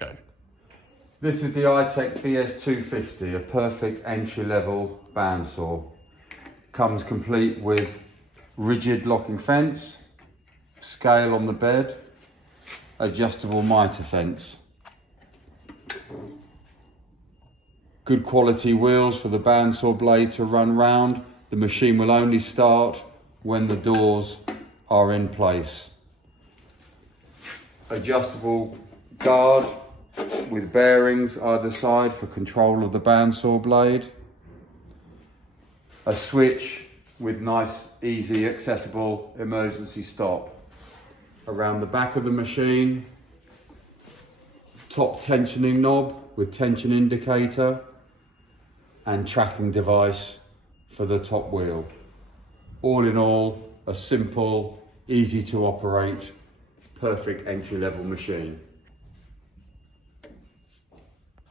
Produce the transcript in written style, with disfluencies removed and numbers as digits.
Go. This is the iTECH BS250, a perfect entry-level bandsaw. Comes complete with rigid locking fence, scale on the bed, adjustable mitre fence. Good quality wheels for the bandsaw blade to run round. The machine will only start when the doors are in place. Adjustable guard with bearings either side for control of the bandsaw blade. A switch with nice, easy, accessible emergency stop. Around the back of the machine, top tensioning knob with tension indicator and tracking device for the top wheel. All in all, a simple, easy to operate, perfect entry-level machine.